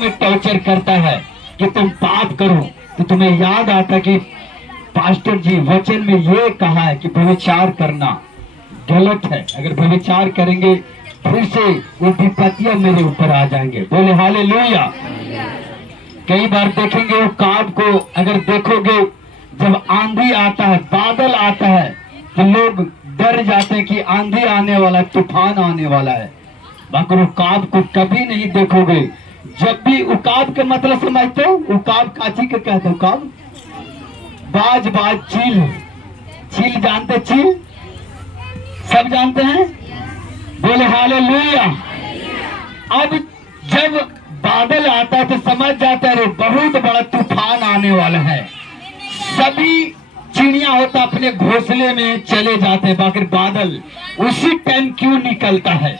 में टॉर्चर करता है कि तुम पाप करो, तो तुम्हें याद आता कि पास्टर जी वचन में ये कहा है कि व्यभिचार करना गलत है। अगर व्यभिचार करेंगे फिर से वो विपत्तियां मेरे ऊपर आ जाएंगे। बोले हालेलुया। कई बार देखेंगे वो काब को, अगर देखोगे जब आंधी आता है, बादल आता है, तो लोग डर जाते हैं कि आंधी आने वाला, तूफान आने वाला है। मगर उकाब को कभी नहीं देखोगे। जब भी उकाब के मतलब समझते हो, उकाब काची के कहते हो? उकाब बाज बाज चील, चील जानते? चील सब जानते हैं। बोले हालेलुया। अब जब बादल आता है तो समझ जाता है बहुत बड़ा तूफान आने वाला है। सभी चिड़िया होता अपने घोंसले में चले जाते हैं, बाकी बादल उसी टाइम क्यों निकलता है?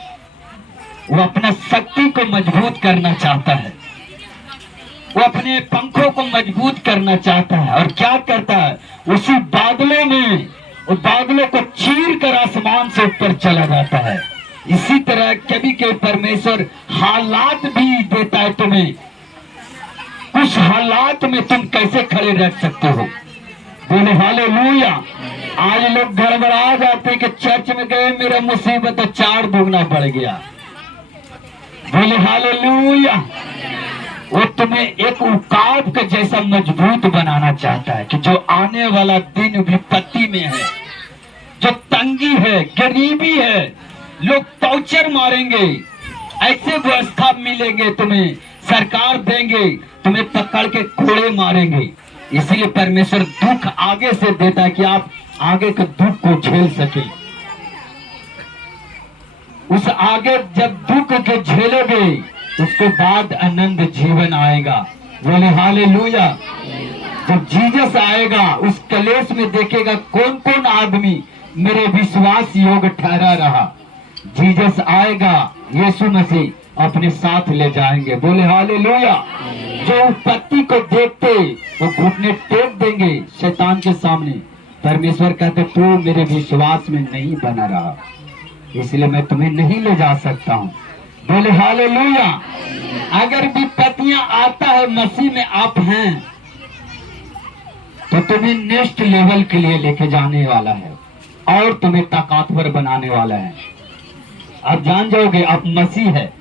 वो अपना शक्ति को मजबूत करना चाहता है, वो अपने पंखों को मजबूत करना चाहता है। और क्या करता है? उसी बादलों में, उस बादलों को चीर कर आसमान से ऊपर चला जाता है। इसी तरह कभी कभी परमेश्वर हालात भी देता है तुम्हें। कुछ हालात में तुम कैसे खड़े रह सकते हो? बोले हालेलुया। आज लोग गड़बड़ा जाते कि चर्च में गए, मेरा मुसीबत 4 दुगना बढ़ गया। बोले हालेलुया। वो तुम्हें एक उकाब के जैसा मजबूत बनाना चाहता है कि जो आने वाला दिन विपत्ति में है, जो तंगी है, गरीबी है, लोग टॉर्चर मारेंगे, ऐसे व्यवस्था मिलेंगे तुम्हें, सरकार देंगे, तुम्हें पकड़ के कोड़े मारेंगे। इसलिए परमेश्वर दुख आगे से देता है कि आप आगे के दुख को झेल सके। उस आगे जब दुख के झेलोगे उसके बाद आनंद जीवन आएगा। बोले हालेलुया। जब जीसस आएगा उस कलेश में देखेगा कौन कौन आदमी मेरे विश्वास योग ठहरा रहा। जीसस आएगा, यीशु मसीह अपने साथ ले जाएंगे। बोले हालेलुया। जो उत्पत्ति को देखते वो घुटने टेक देंगे शैतान के सामने। परमेश्वर कहते तू मेरे विश्वास में नहीं बना रहा, इसलिए मैं तुम्हें नहीं ले जा सकता हूँ। बोले हालेलुया। अगर विपत्तियां आता है, मसीह में आप हैं, तो तुम्हें नेक्स्ट लेवल के लिए लेके जाने वाला है और तुम्हें ताकतवर बनाने वाला है। आप जान जाओगे आप मसीह है।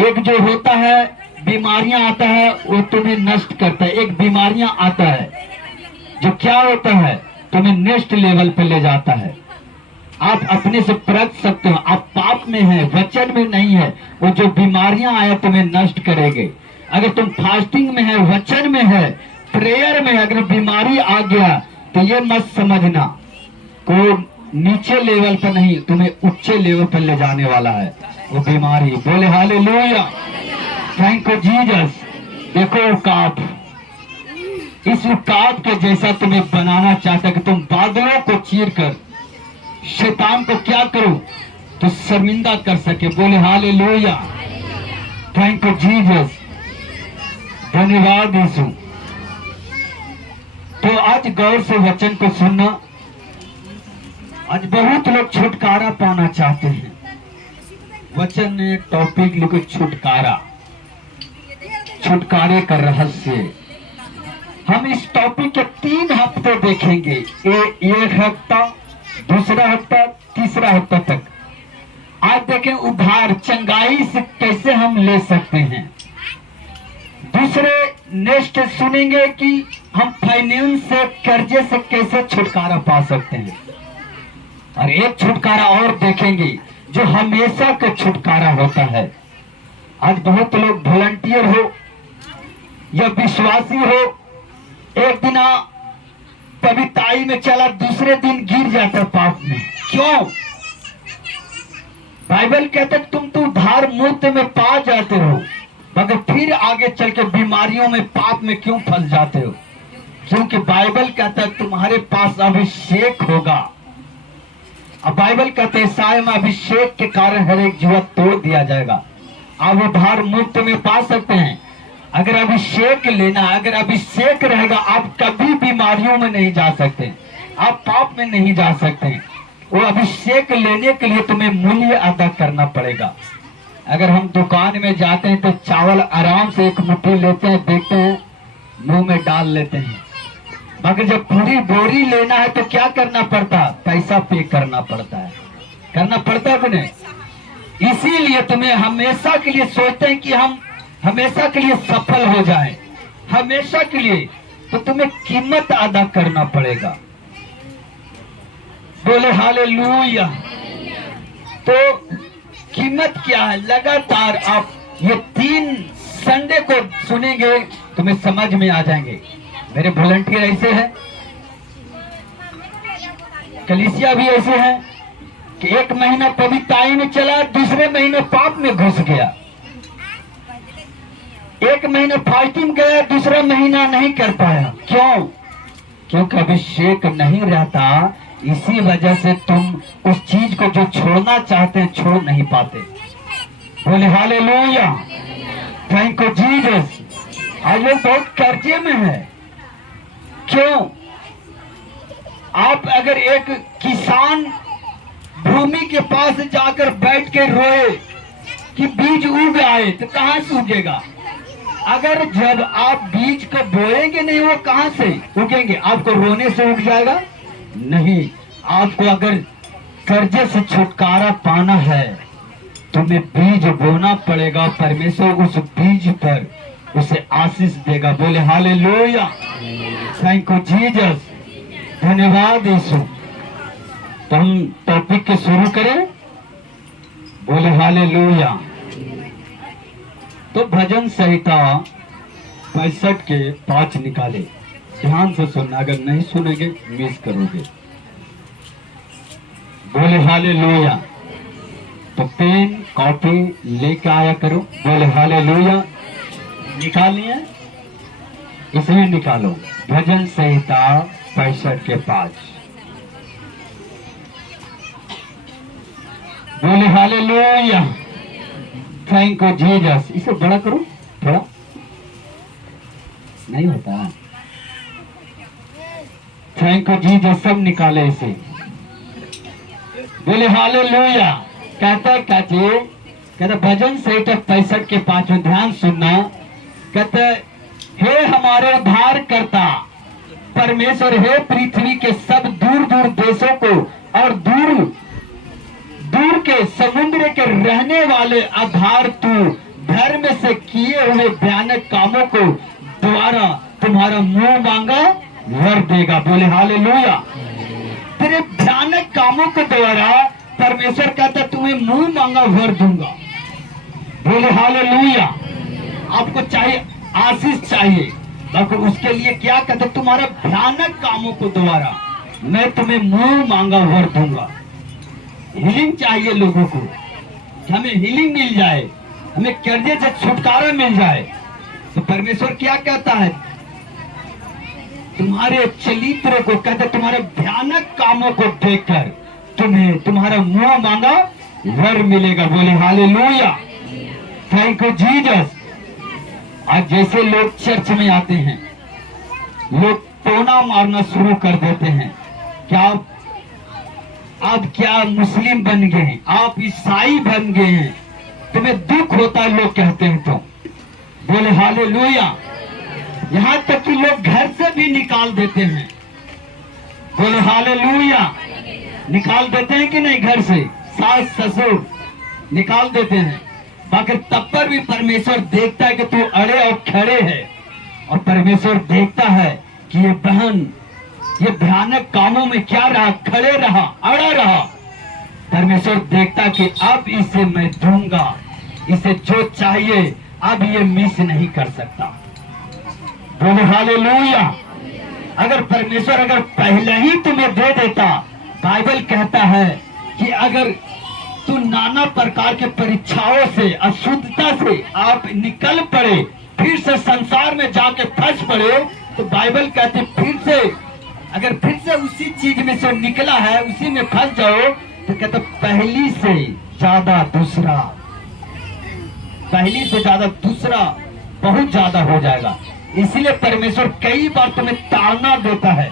एक जो होता है बीमारियां आता है वो तुम्हें नष्ट करता है। एक बीमारियां आता है जो क्या होता है तुम्हें नेक्स्ट लेवल पे ले जाता है। आप अपने से परख सकते हो आप पाप में है, वचन में नहीं है। वो जो बीमारियां आया तुम्हें नष्ट करेंगे। अगर तुम फास्टिंग में है, वचन में है, प्रेयर में है, अगर बीमारी आ गया तो ये मत समझना को नीचे लेवल पर नहीं, तुम्हें ऊंचे लेवल पर ले जाने वाला है वो बीमारी। बोले हालेलुया। Thank you Jesus. देखो उकाब, इस उकाब के जैसा तुम्हें बनाना चाहता है कि तुम बादलों को चीर कर शैतान को क्या करो तो शर्मिंदा कर सके। बोले हालेलुया। Thank you Jesus. धन्यवाद यीशु। तो आज गौर से वचन को सुनना। आज बहुत लोग छुटकारा पाना चाहते हैं। वचन ने टॉपिक लिखो छुटकारा, छुटकारे का रहस्य। हम इस टॉपिक के 3 हफ्ते देखेंगे। एक हफ्ता, दूसरा हफ्ता, तीसरा हफ्ता तक। आज देखें उधार चंगाई से कैसे हम ले सकते हैं। दूसरे नेक्स्ट सुनेंगे कि हम फाइनेंस से, कर्जे से कैसे छुटकारा पा सकते हैं। और एक छुटकारा और देखेंगे जो हमेशा का छुटकारा होता है। आज बहुत लोग वॉलंटियर हो या विश्वासी हो, एक दिन पवित्राई में चला, दूसरे दिन गिर जाता पाप में। क्यों? बाइबल कहता है तुम तो उधार मुफ्त में पा जाते हो, मगर फिर आगे चल के बीमारियों में, पाप में क्यों फंस जाते हो? क्योंकि बाइबल कहता है तुम्हारे पास अभिषेक होगा। अब बाइबल कहते हैं साय में अभिषेक के कारण हर एक जुआ तोड़ दिया जाएगा। आप उधार मुफ्त में पा सकते हैं अगर अभिषेक लेना। अगर अभिषेक रहेगा आप कभी बीमारियों में नहीं जा सकते, आप पाप में नहीं जा सकते। वो अभिषेक लेने के लिए तुम्हें मूल्य अदा करना पड़ेगा। अगर हम दुकान में जाते हैं तो चावल आराम से एक मुट्ठी लेते हैं, देखते हैं, मुंह में डाल लेते हैं। मगर जब पूरी बोरी लेना है तो क्या करना पड़ता है? पैसा पे करना पड़ता है, करना पड़ता है कि नहीं? इसीलिए तुम्हें हमेशा के लिए सोचते हैं कि हम हमेशा के लिए सफल हो जाएं, हमेशा के लिए, तो तुम्हें कीमत अदा करना पड़ेगा। बोले हालेलुया। तो कीमत क्या है? लगातार आप ये 3 संडे को सुनेंगे, तुम्हें समझ में आ जाएंगे। मेरे वॉलंटियर ऐसे हैं, कलीसिया भी ऐसे हैं कि 1 महीना पवित्रताई में चला, दूसरे महीने पाप में घुस गया। 1 महीना फास्टिंग गया, दूसरा महीना नहीं कर पाया। क्यों? क्योंकि अभिषेक नहीं रहता। इसी वजह से तुम उस चीज को जो छोड़ना चाहते हैं छोड़ नहीं पाते। बोले हालेलुया, थैंक यू जीसस। आज लोग बहुत कर्जे में है। क्यों? आप अगर एक किसान भूमि के पास जाकर बैठ के रोए कि बीज उग आए, तो कहां से उगेगा? अगर जब आप बीज को बोएंगे नहीं, वो कहां से उगेंगे? आपको रोने से उग जाएगा? नहीं। आपको अगर कर्जे से छुटकारा पाना है, तुम्हें बीज बोना पड़ेगा। परमेश्वर उस बीज पर उसे आशीष देगा। बोले हालेलुया, थैंक यू जीसस, धन्यवाद यीशु। तो हम टॉपिक के शुरू करें। बोले हालेलुया। तो भजन संहिता 65 के 5 निकाले। ध्यान से सुनना, अगर नहीं सुनेंगे मिस करोगे। बोले हालेलुया। तो पेन कॉपी लेके आया करो। बोले हालेलुया। निकाल लिया? इसमें निकालो भजन संहिता 65 के 5। बोले हालेलुया, थैंक यू जीसस। इसे बड़ा करो थोड़ा, नहीं होता। Thank you Jesus. सब निकाले इसे। बोले हालेलुया। कहता है क्या चीज? कहता भजन संहिता 65 के 5 में ध्यान सुनना। कहते हे हमारे उद्धार करता परमेश्वर, हे पृथ्वी के सब दूर दूर देशों को और दूर दूर के समुद्र के रहने वाले आधार, तू धर्म से किए हुए भयानक कामों को द्वारा तुम्हारा मुंह मांगा वर देगा। बोले हालेलुया। तेरे भयानक कामों के द्वारा परमेश्वर कहता तुम्हें मुंह मांगा वर दूंगा। बोले हालेलुया। आपको चाहिए आशीष चाहिए, तो उसके लिए क्या कहते? तुम्हारा भयानक कामों को द्वारा मैं तुम्हें मुंह मांगा वर दूंगा। हीलिंग चाहिए लोगों को, हमें हीलिंग मिल जाए, हमें कर्जे से छुटकारा मिल जाए। तो परमेश्वर क्या कहता है? तुम्हारे चरित्र को, कहते तुम्हारे भयानक कामों को देखकर तुम्हें तुम्हारा मुंह मांगा वर मिलेगा। बोले हालेलुया, थैंक यू जीसस। आज जैसे लोग चर्च में आते हैं, लोग टोना मारना शुरू कर देते हैं। क्या आप क्या मुस्लिम बन गए हैं? आप ईसाई बन गए हैं? तुम्हें दुख होता है लोग कहते हैं तो। बोले हालेलुया। यहाँ तक कि लोग घर से भी निकाल देते हैं। बोले हालेलुया। निकाल देते हैं कि नहीं? घर से सास ससुर निकाल देते हैं, मगर तब पर भी परमेश्वर देखता है कि तू अड़े और खड़े है। और परमेश्वर देखता है कि ये बहन ये भयानक कामों में क्या रहा, खड़े रहा, अड़ा रहा। परमेश्वर देखता कि अब इसे मैं दूंगा, इसे जो चाहिए अब ये मिस नहीं कर सकता। बोले हालेलुया। अगर परमेश्वर अगर पहले ही तुम्हें दे देता, बाइबल कहता है कि अगर तू नाना प्रकार के परीक्षाओं से, अशुद्धता से आप निकल पड़े, फिर से संसार में जाके फंस पड़े, तो बाइबल कहते फिर से अगर फिर से उसी चीज में से निकला है, उसी में फंस जाओ, तो कहते पहली से ज्यादा दूसरा, पहली से ज्यादा दूसरा बहुत ज्यादा हो जाएगा। इसलिए परमेश्वर कई बार तुम्हें ताड़ना देता है,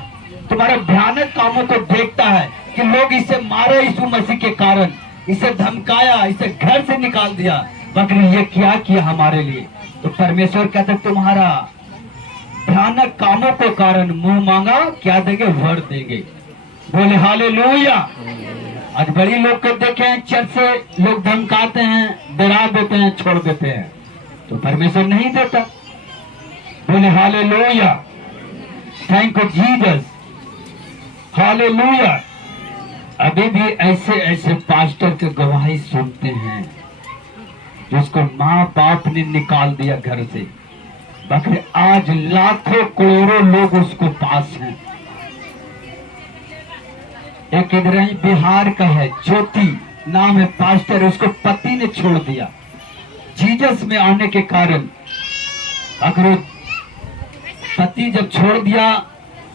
तुम्हारे भयानक कामों को देखता है कि लोग इसे मारे यीशु मसीह के कारण, इसे धमकाया, इसे घर से निकाल दिया, मगर ये क्या किया हमारे लिए। तो परमेश्वर कहते तुम्हारा भयानक कामों को कारण मुंह मांगा क्या देंगे, वर देंगे। बोले हालेलुया। आज बड़ी लोग को देखें, चर्च से लोग धमकाते हैं, डरा देते हैं, छोड़ देते हैं, तो परमेश्वर नहीं देता। बोले hallelujah, thank you Jesus, hallelujah. अभी भी ऐसे ऐसे पास्टर के गवाही सुनते हैं जिसको माँ बाप ने निकाल दिया घर से, मगर आज लाखों करोड़ों लोग उसको पास हैं। एक इधर ही बिहार का है, ज्योति नाम है पास्टर, उसको पति ने छोड़ दिया जीसस में आने के कारण। अगर पति जब छोड़ दिया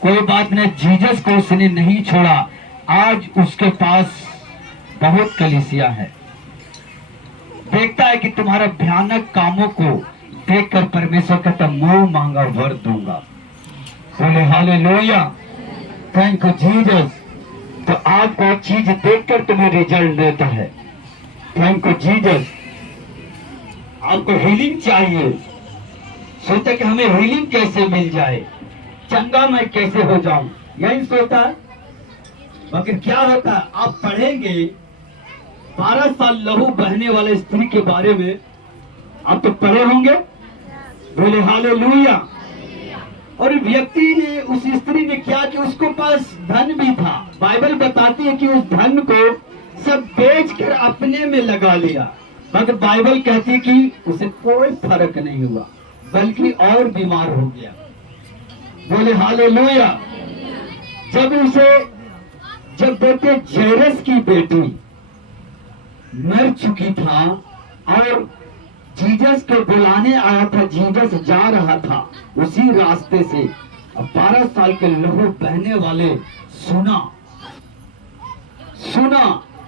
कोई बात नहीं, जीसस को उसने नहीं छोड़ा। आज उसके पास बहुत कलीसिया है, देखता है कि तुम्हारा भयानक कामों को देखकर परमेश्वर कहता मुंह मांगा वर दूंगा। बोले हालेलुया, थैंक यू जीसस। तो आपको चीज देखकर तुम्हें रिजल्ट देता है। Thank you Jesus. आपको हीलिंग चाहिए, सोचता कि हमें हीलिंग कैसे मिल जाए, चंगा मैं कैसे हो जाऊं, यही सोचता है। मगर क्या होता है, आप पढ़ेंगे 12 साल लहू बहने वाले स्त्री के बारे में, आप तो पढ़े होंगे। बोले हालेलुया। और व्यक्ति ने, उस स्त्री ने क्या कि उसको पास धन भी था, बाइबल बताती है कि उस धन को सब बेचकर अपने में लगा लिया, मगर बाइबल कहती है कि उसे कोई फर्क नहीं हुआ, बल्कि और बीमार हो गया। बोले हालेलुया। जब देखते जैरस की बेटी मर चुकी था और जीसस को बुलाने आया था, जीसस जा रहा था उसी रास्ते से, अब 12 साल के लहू बहने वाले सुना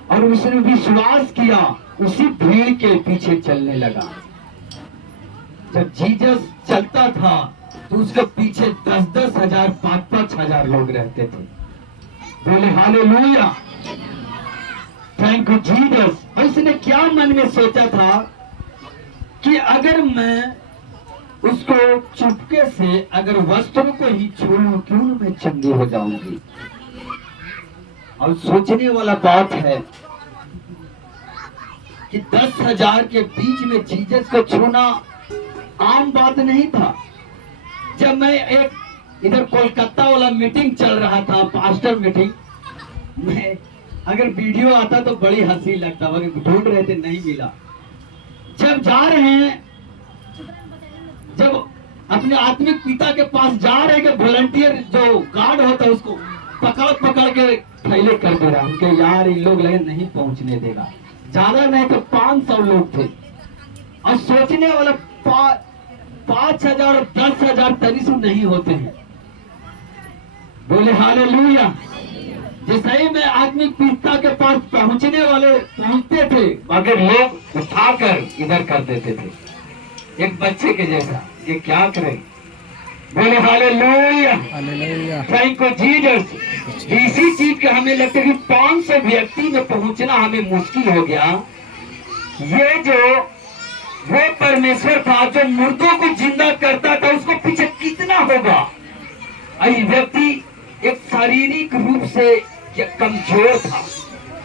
और उसने विश्वास किया, उसी भीड़ के पीछे चलने लगा। जब जीसस चलता था तो उसके पीछे 10-10 हजार 5-5 हजार लोग रहते थे। बोले हालेलुया, थैंक यू जीसस। और उसने क्या मन में सोचा था कि अगर मैं उसको चुपके से अगर वस्त्र को ही छू लूं, क्यों मैं चंगी हो जाऊंगी। और सोचने वाला बात है कि 10,000 के बीच में जीसस को छूना आम बात नहीं था। जब मैं एक इधर कोलकाता वाला मीटिंग चल रहा था, पास्टर मीटिंग, मैं अगर वीडियो आता तो बड़ी हंसी लगता, मगर ढूंढ रहे थे नहीं मिला। जब जा रहे हैं, जब अपने आत्मिक पिता के पास जा रहे हैं, वॉलंटियर जो गार्ड होता है उसको पकड़ के थैले कर दे रहा, उनके यार इन लोग लगे नहीं पहुंचने देगा। ज्यादा नहीं तो 500 लोग थे और सोचने वाला 5,000 और 10,000 तरीसु नहीं होते हैं। बोले हालेलुया। जैसे ही मैं आत्मिक पिता के पास पहुंचने वाले पहुंचते थे, मगर लोग उठाकर इधर कर देते थे, एक बच्चे के जैसा। ये क्या करें। बोले हालेलुया, थैंक यू जीसस। इसी चीज का हमें लगता है कि 500 व्यक्ति में पहुंचना हमें मुश्किल हो गया। ये जो वो परमेश्वर था जो मुर्दों को जिंदा करता था, उसको पीछे कितना होगा। ये व्यक्ति एक शारीरिक रूप से कमजोर था।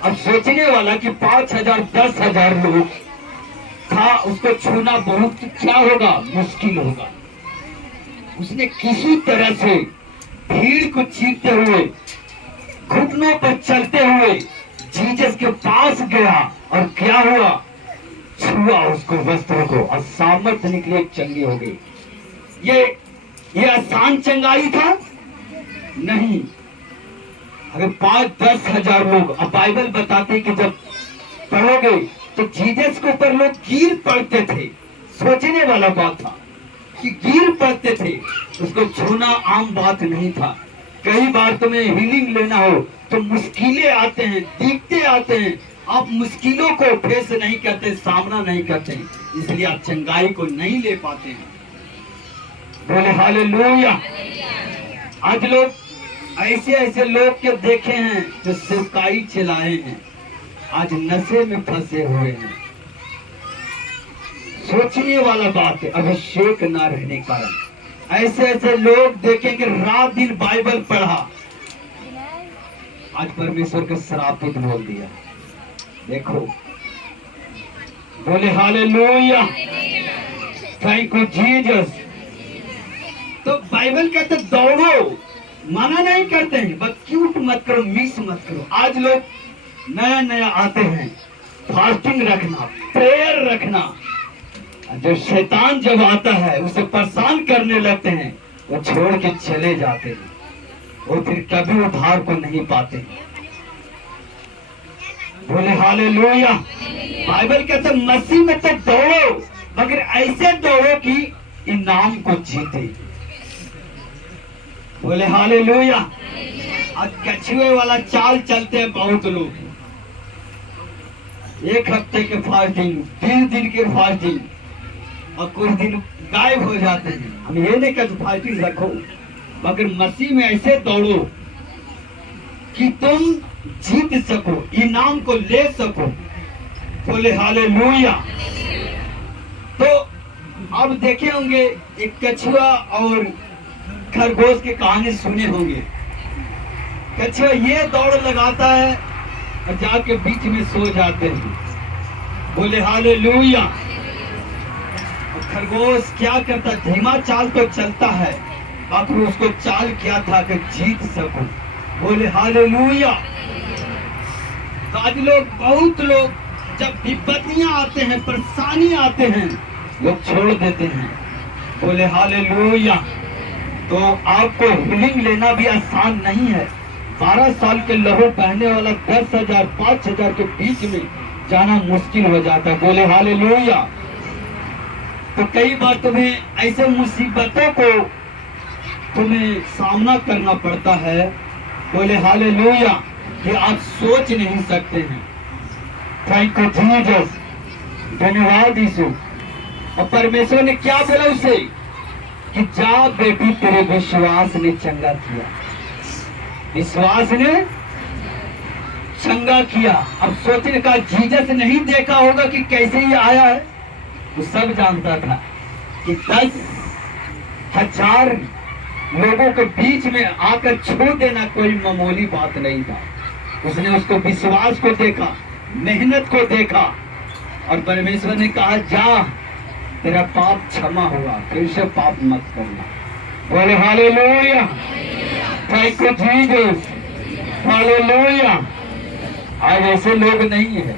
अब सोचने वाला कि 5,000 10,000 लोग था, उसको छूना बहुत क्या होगा, मुश्किल होगा। उसने किसी तरह से भीड़ को चीरते हुए, घुटनों पर चलते हुए जीसस के पास गया और क्या हुआ, छुआ उसको वस्त्र को और सामर्थ्य निकली, चंगी हो गई। ये आसान चंगाई था नहीं। अगर 5-10 हजार लोग, अब बाइबल बताते कि जब पढ़ोगे तो जीसस के ऊपर लोग गिर पड़ते थे। सोचने वाला बात था कि गिर पड़ते थे, उसको छूना आम बात नहीं था। कई बार तुम्हें हीलिंग लेना हो तो मुश्किलें आते हैं, दिक्कतें आते हैं, आप मुश्किलों को फेस नहीं करते, सामना नहीं करते, इसलिए आप चंगाई को नहीं ले पाते हैं। बोले हालेलुया। आज लोग ऐसे लोग के देखे हैं जो सेवकाई चलाए हैं, आज नशे में फंसे हुए हैं। सोचने वाला बात है, अभिषेक ना रहने कारण ऐसे ऐसे लोग देखेंगे रात दिन बाइबल पढ़ा, आज परमेश्वर के श्रापित बोल दिया। देखो, बोले हालेलुया, थैंक यू जीसस। तो बाइबल कहते दौड़ो, मना नहीं करते हैं, बस क्यूट मत करो, मिस मत करो। आज लोग नया नया आते हैं, फास्टिंग रखना, प्रेयर रखना। जो शैतान जब आता है उसे परेशान करने लगते हैं, वो छोड़ के चले जाते हैं, वो फिर कभी उद्धार को नहीं पाते। बोले हालेलुया। बाइबल कहते मसीह में तो दौड़ो, मगर ऐसे दौड़ो कि इनाम को जीते। बोले हालेलुया। आज कछुए वाला चाल चलते हैं बहुत लोग, एक हफ्ते के फास्टिंग, 20 दिन के फास्टिंग, और कुछ दिन गायब हो जाते हैं। हम ये नहीं कहते फास्टिंग रखो, मगर मसीह में ऐसे दौड़ो कि तुम जीत सको, इनाम को ले सको। बोले हालेलुया। तो अब देखे होंगे एक कछुआ और खरगोश की कहानी सुने होंगे। कछुआ ये दौड़ लगाता है और जाके बीच में सो जाते हैं। बोले हालेलुया। खरगोश क्या करता, धीमा चाल तो चलता है, आखिर उसको चाल क्या था कि जीत सको। बोले हालेलुया। तो आज लोग, बहुत लोग जब विपत्तियां आते हैं, परेशानी आते हैं, लोग छोड़ देते हैं। बोले हालेलुया। तो आपको हीलिंग लेना भी आसान नहीं है। 12 साल के लहू बहने वाला 10,000 5,000 के बीच में जाना मुश्किल हो जाता है। बोले हालेलुया। तो कई बार तुम्हें ऐसे मुसीबतों को तुम्हें सामना करना पड़ता है। बोले हालेलुया, कि आप सोच नहीं सकते हैं। थैंक यू जीसस, धन्यवाद यीशु। और परमेश्वर ने क्या बोला उसे कि जा बेटी, तेरे विश्वास ने चंगा किया, विश्वास ने चंगा किया। अब सोचने का, जीसस नहीं देखा होगा कि कैसे ये आया है, वो सब जानता था कि 10,000 लोगों के बीच में आकर छू देना कोई मामूली बात नहीं था। उसने उसको विश्वास को देखा, मेहनत को देखा, और परमेश्वर ने कहा जा, तेरा पाप क्षमा हुआ, फिर से पाप मत करना। बोले hallelujah, thank you Jesus, hallelujah. आज ऐसे लोग नहीं है।